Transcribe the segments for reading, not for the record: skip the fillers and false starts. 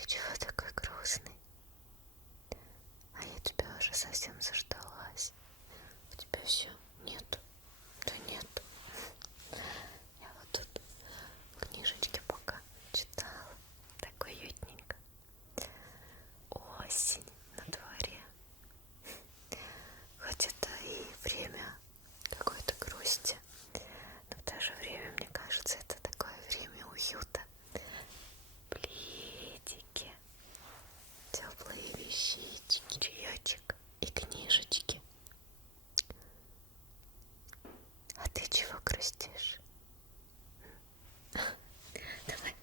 Ты чего такой грустный? А я тебя уже совсем заждалась. У тебя все? Нет? Да нет. Я вот тут книжечки пока читала. Так уютненько. Осень на дворе. Хоть это и время какой-то грусти, но в то же время, мне кажется, это такое время уюта. Пледики, теплые вещички, чаечек и книжечки. А ты чего грустишь? Давай,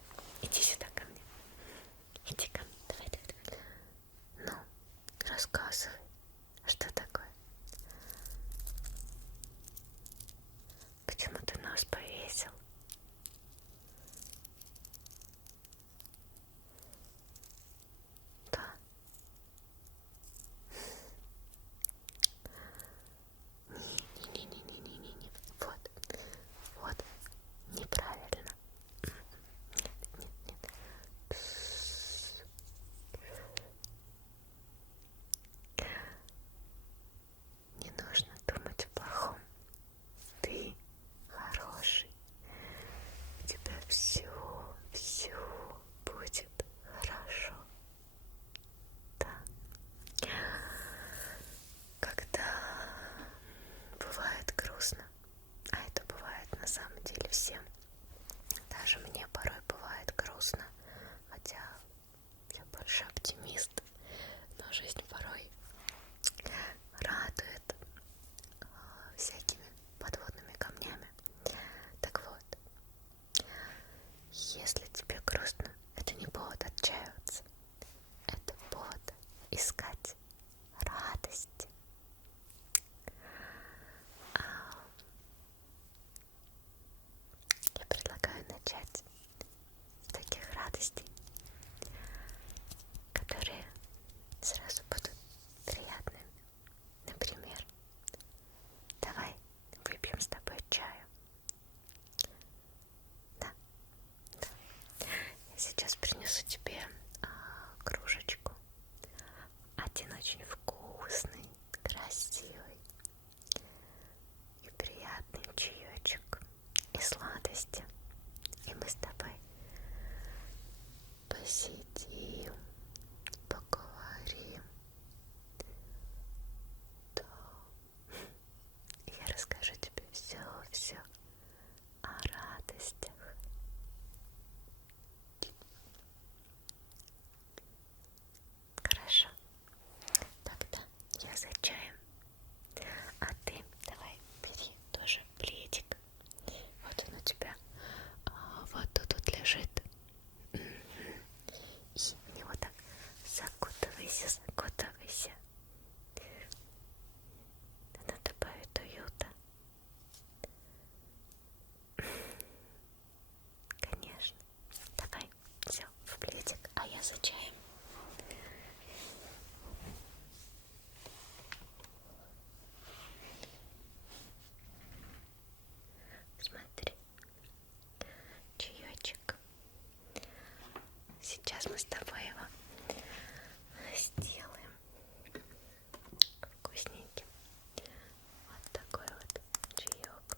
иди сюда ко мне. Иди ко мне, давай. Ну, рассказывай, что такое? Почему ты нос повесил? Да. Не. Вот, неправильно. Нет. Не нужно думать о плохом. Ты хороший. У тебя все будет хорошо. Да. Когда бывает грустно, а это бывает на самом деле всем, даже мне порой бывает грустно, хотя я больше оптимист, но жизнь порой радует всякими подводными камнями. Так вот, если тебе грустно, это не повод отчаиваться, это повод искать радости. Я предлагаю начать с таких радостей, которые сразу будут приятными. Например, давай выпьем с тобой чаю. Да. Я сейчас принесу тебе кружечку. Один очень вкусный, красивый и приятный чаечек и сладости. И мы с тобой посидим, поговорим. Да. Я расскажу тебе все о радостях. Хорошо. Тогда я за чаем. А ты давай бери тоже пледик. Вот он у тебя вот тут лежит. И в него так закутывайся. Это добавит уюта. Конечно. Давай, все, в пледик, а я за чаем. Смотри, чаечек. Сейчас мы с тобой его сделаем вкусненьким. Вот такой вот чаек.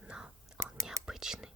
Но он необычный.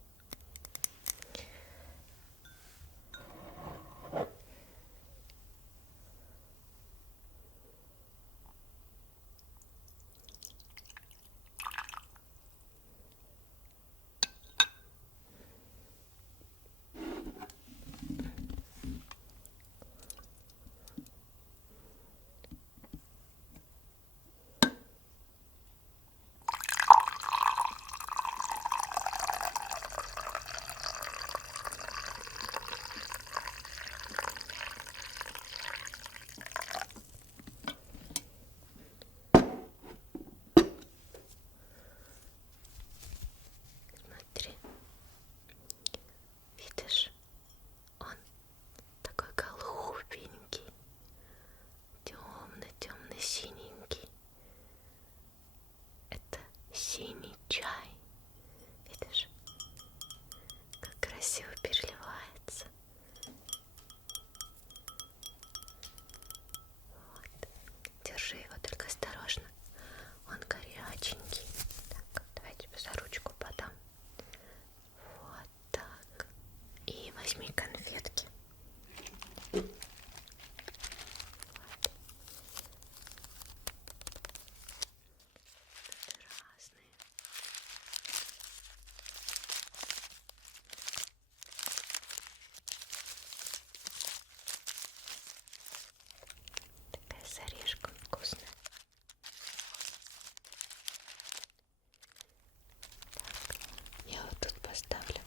поставлю.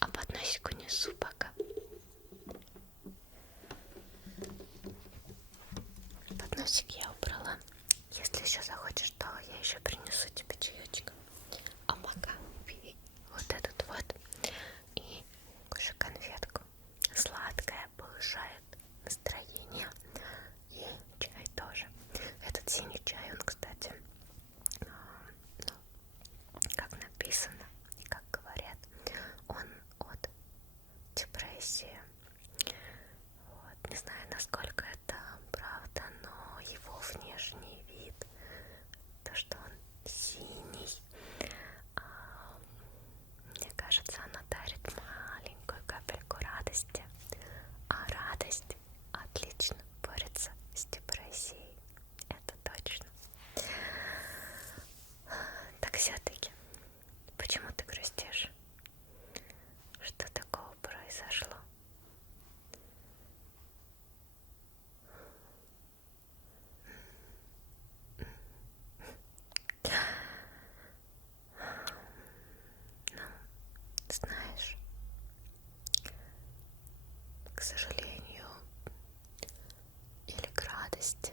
А подносик унесу пока. Подносик я убрала. Если еще захочешь, то я еще принесу тебе чаечек. А пока пей вот этот вот и кушай конфетку. Сладкое повышает настроение. И чай тоже. Этот синий чай, он, кстати, ну, как написано и как говорят, он от депрессии. Вот. Не знаю, насколько это правда, но его внешний вид, то, что он синий, мне кажется, оно дарит маленькую капельку радости. А радость отлично борется с депрессией. Это точно. Так все-таки, почему ты грустишь? Что такого произошло? Ну, знаешь, к сожалению, или к радости,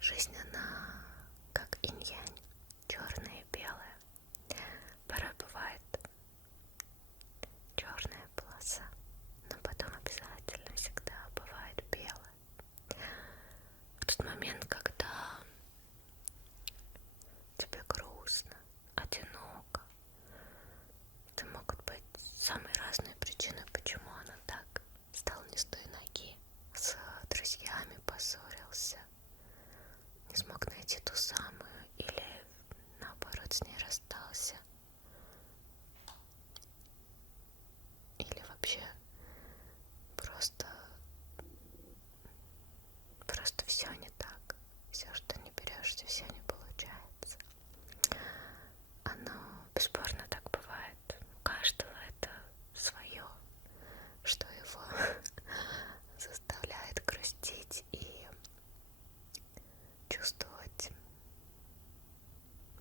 жизнь она как инь-янь, черное и белое. Порой бывает черная полоса, но потом обязательно всегда бывает белая. В тот момент, когда тебе грустно, одиноко, это могут быть самые разные причины, почему она так. Стал не с той ноги, с друзьями поссорился, не смог найти ту самую или наоборот с ней расстался. Или вообще просто все не так. Все, что не берешься, все не получается. Оно бесспорно так бывает. У каждого это свое, что его заставляет грустить и чувствовать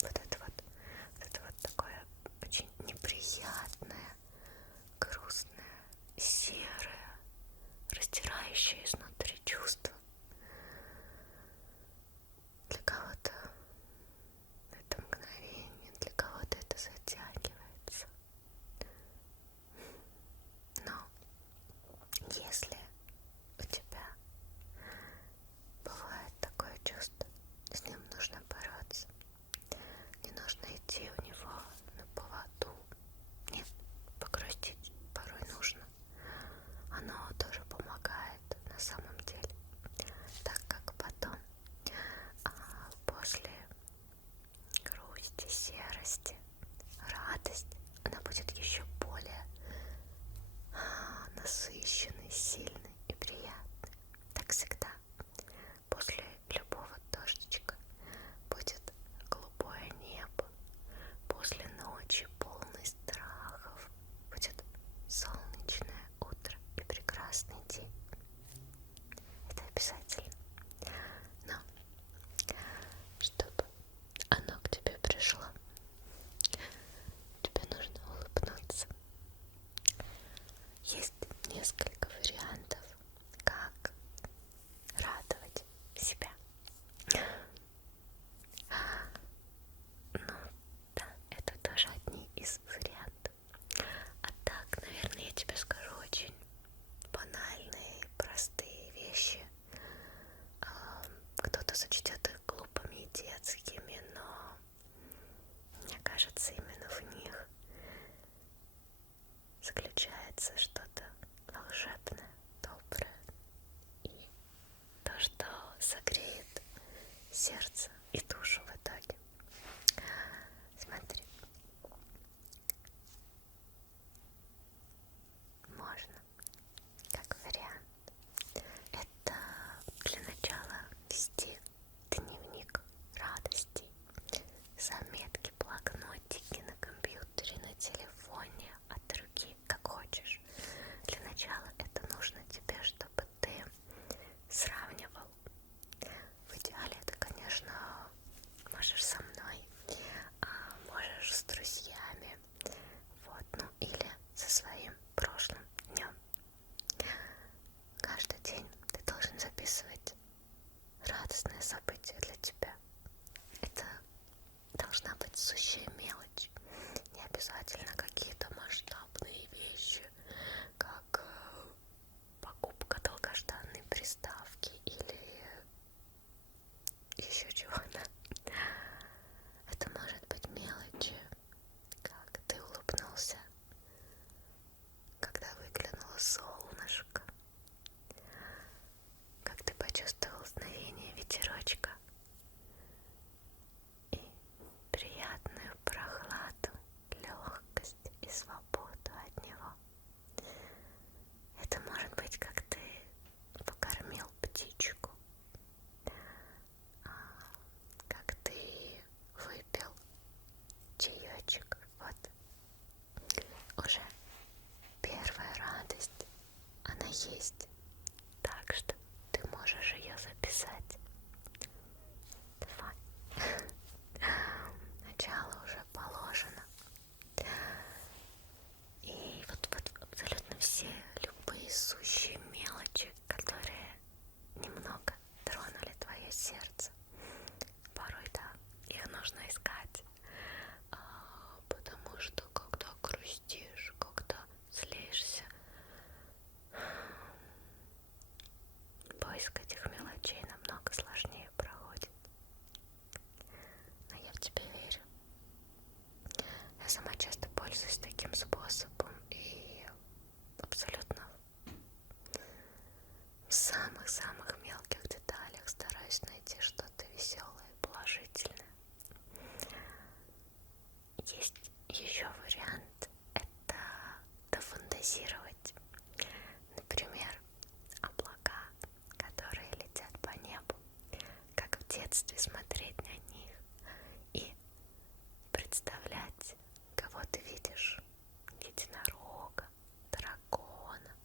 вот это вот такое очень неприятное, грустное, серое, раздирающее изнутри чувство. Для кого-то это мгновение, для кого-то это затягивается. Но если у тебя бывает такое чувство, с ним нужно бороться. Не нужно идти у него на поводу. Нет, погрустить порой нужно. Оно тоже помогает на самом деле, так как потом после грусти, серости, радость, она будет еще более насыщенной, сильной и приятной. Так всегда. После любого дождичка будет голубое небо. После ночи полной страхов будет солнечное утро и прекрасный день. Это обязательно. Но чтобы оно к тебе пришло, тебе нужно улыбнуться. Есть несколько вариантов, как радовать себя. Ну да, это тоже одни из вариантов. А так, наверное, я тебе скажу очень банальные, простые вещи. Кто-то сочтет их глупыми и детскими, но мне кажется, именно в них заключается что-то волшебное, доброе и то, что согреет сердце и душу в итоге. Смотри, можно, как вариант, это для начала вести дневник радостей, заметки, блокнотики на компьютере, на телефоне, от руки, как хочешь. Для начала это нужно тебе, чтобы ты сравнивал. В идеале это, конечно, можешь со мной, можешь с друзьями, своим прошлым днем. Каждый день ты должен записывать радостные события для тебя. Это должна быть сущая мелочь. Не обязательно какие-то масштабные вещи, как покупка долгожданной приставки или еще чего-то. Это может быть мелочи, как ты улыбнулся, когда выглянуло солнышко, как ты почувствовал дуновение ветерочка и приятную прохладу, легкость и свободу от него. Это может быть, как ты покормил птичку, как ты выпил чаечек. Вот уже первая радость, она есть, так что ты можешь ее записать. Давай. Начало уже положено. И вот абсолютно все любые сущие мелочи, которые немного тронули твое сердце. Порой, да, их нужно искать, потому что когда грустишь, когда злишься, поиск этих мелочей намного сложнее проходит. Но я в тебя верю. Я сама часто пользуюсь таким способом и абсолютно в самых-самых мелких деталях стараюсь найти что-то веселое и положительное. Есть еще вариант — это дофантазировать. Например, облака, которые летят по небу, как в детстве смотреть на них и представлять, кого ты видишь: единорога, дракона.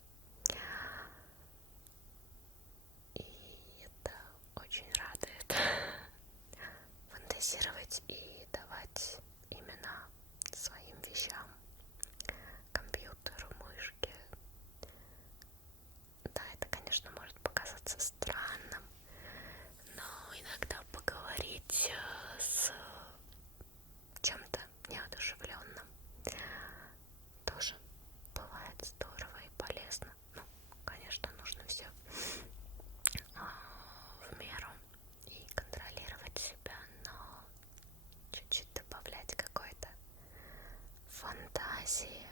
И это очень радует. Фантазировать и давать имена своим вещам, компьютеру, мышке. Да, это, конечно, может показаться странным, но иногда поговорить с чем-то неодушевленным тоже бывает здорово и полезно. Ну, конечно, нужно все в меру и контролировать себя, но чуть-чуть добавлять какой-то фантазии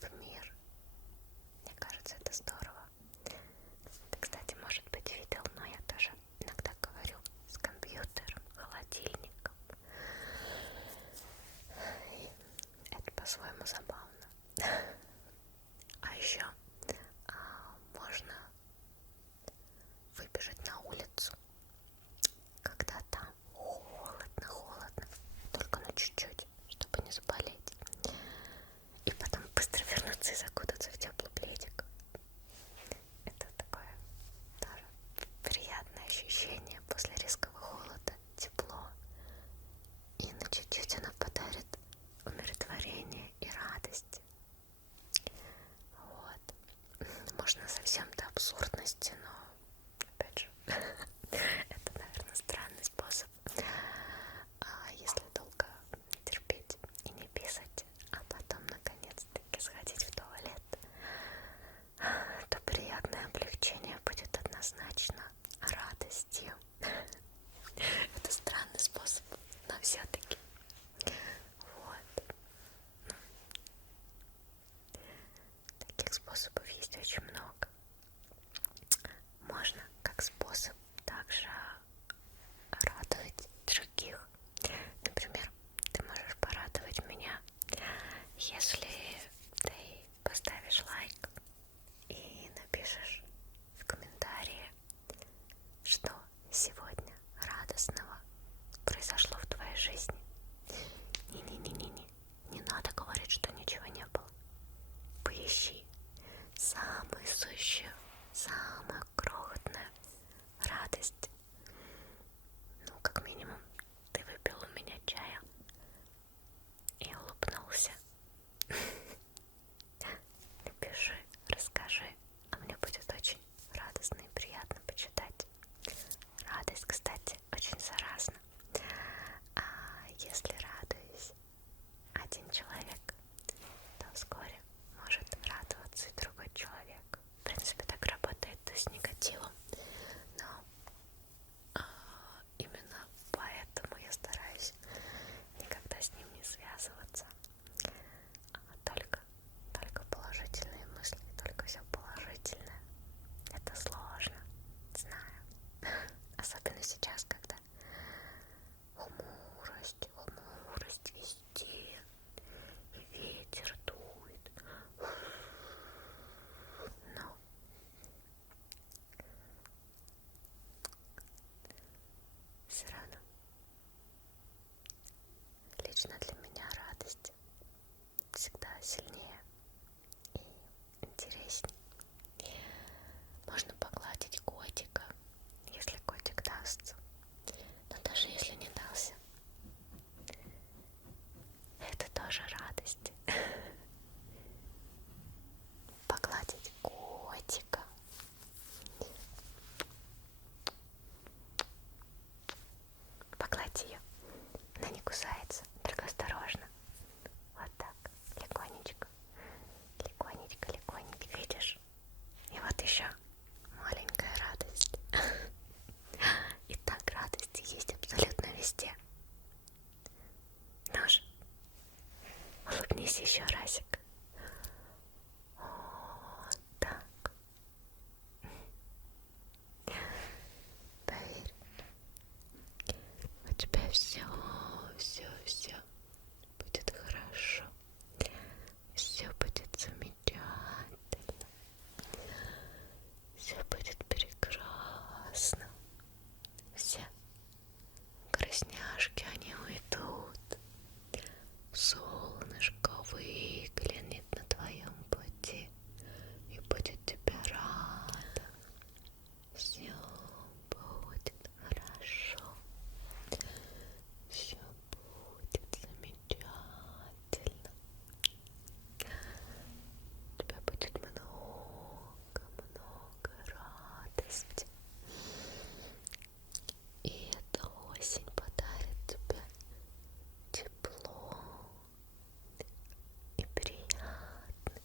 в мир. Мне кажется, это здорово. Ты, кстати, может быть, видел, но я тоже иногда говорю с компьютером, холодильником. И это по-своему забавно. А еще можно выбежать на улицу, когда там холодно, только на чуть-чуть, чтобы не заболеть. И потом быстро вернуться и закутаться в теплый пледик. Это такое тоже приятное ощущение после резкого холода, тепло. И на чуть-чуть оно подарит умиротворение и радость. Вот. Можно совсем до абсурдности, но опять же, это, наверное, странный способ. Если долго терпеть и не писать, а потом наконец-таки сходить в туалет, то приятное облегчение будет однозначно радостью. Это странный способ, но все-таки. Вот. Таких способов есть очень много. Можно как способ также радовать других. Например, ты можешь порадовать меня, если ты поставишь лайк и напишешь в комментарии, что сегодня радостного произошло в твоей жизни. Не надо говорить, что ничего не было. Поищи самые сущие Улыбнись еще разик. Вот так. Поверь, у тебя все будет хорошо. Все будет замечательно. Все будет прекрасно. Все грустняшки, они уйдут. Солнышко выглянет на твоем пути и будет тебя рада. Все будет хорошо. Все будет замечательно. У тебя будет много радости. И эта осень подарит тебе тепло и приятный,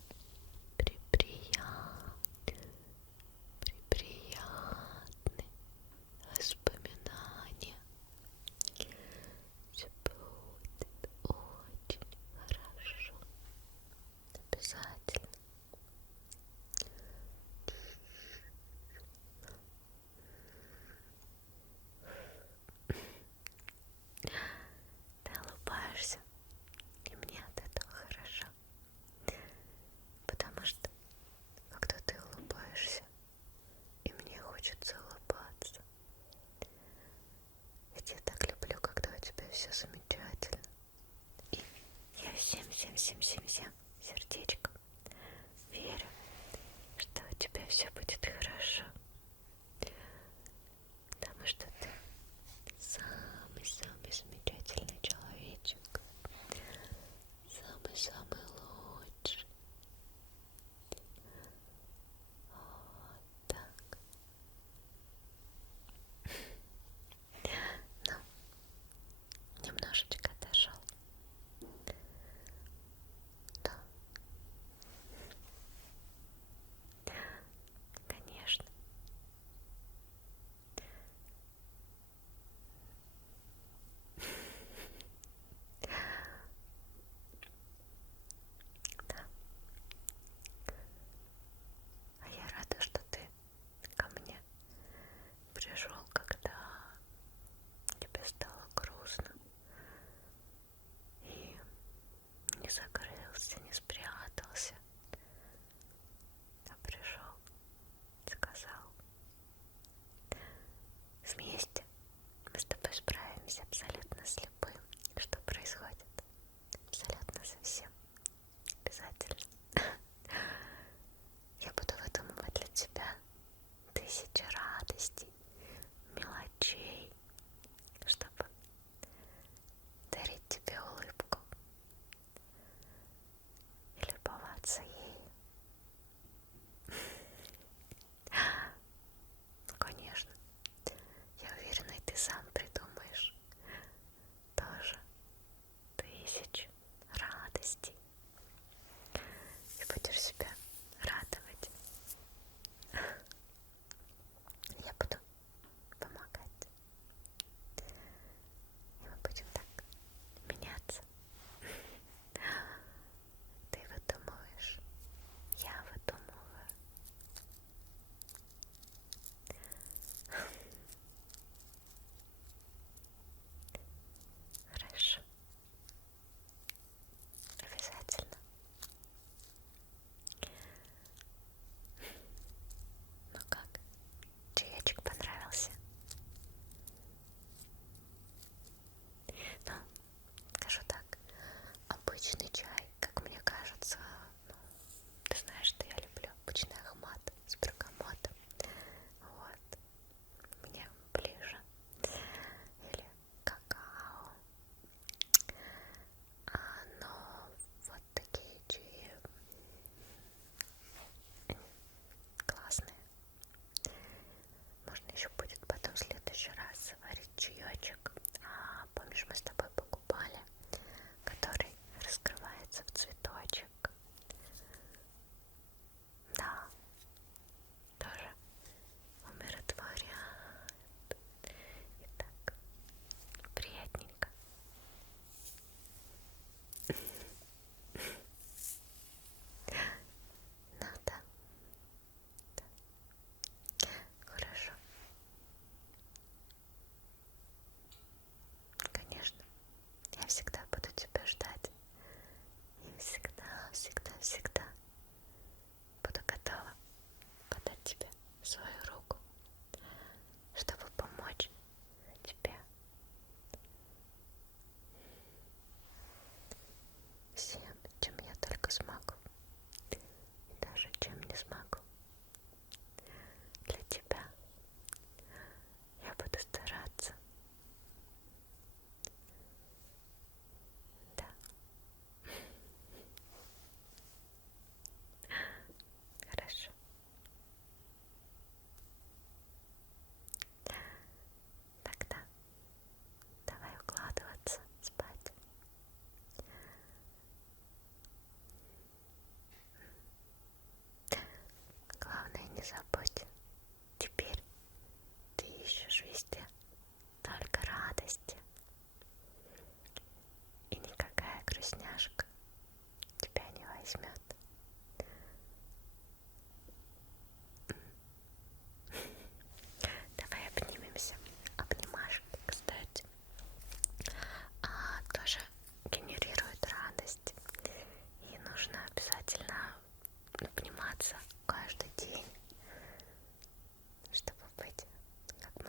приятный воспоминания. Все будет очень хорошо. Обязательно. Ты улыбаешься, и мне от этого хорошо. Потому что, когда ты улыбаешься, и мне хочется улыбаться. Ведь я так люблю, когда у тебя все замечательно. И я всем сердечком верю, что у тебя все будет хорошо. Потому что ты самый замечательный человечек. Самый лучший. Вот так. Ну, немножечко отошел. Да. Конечно. Да. А я рада, что ты ко мне пришел, когда тебе стало грустно. И не закрылся, не спрятался, а пришел, сказал: вместе мы с тобой справимся абсолютно с любым, что происходит, абсолютно со всем, обязательно. Я буду выдумывать для тебя тысячи радостей, мелочей, чтобы дарить тебе улыбку.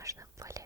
можно более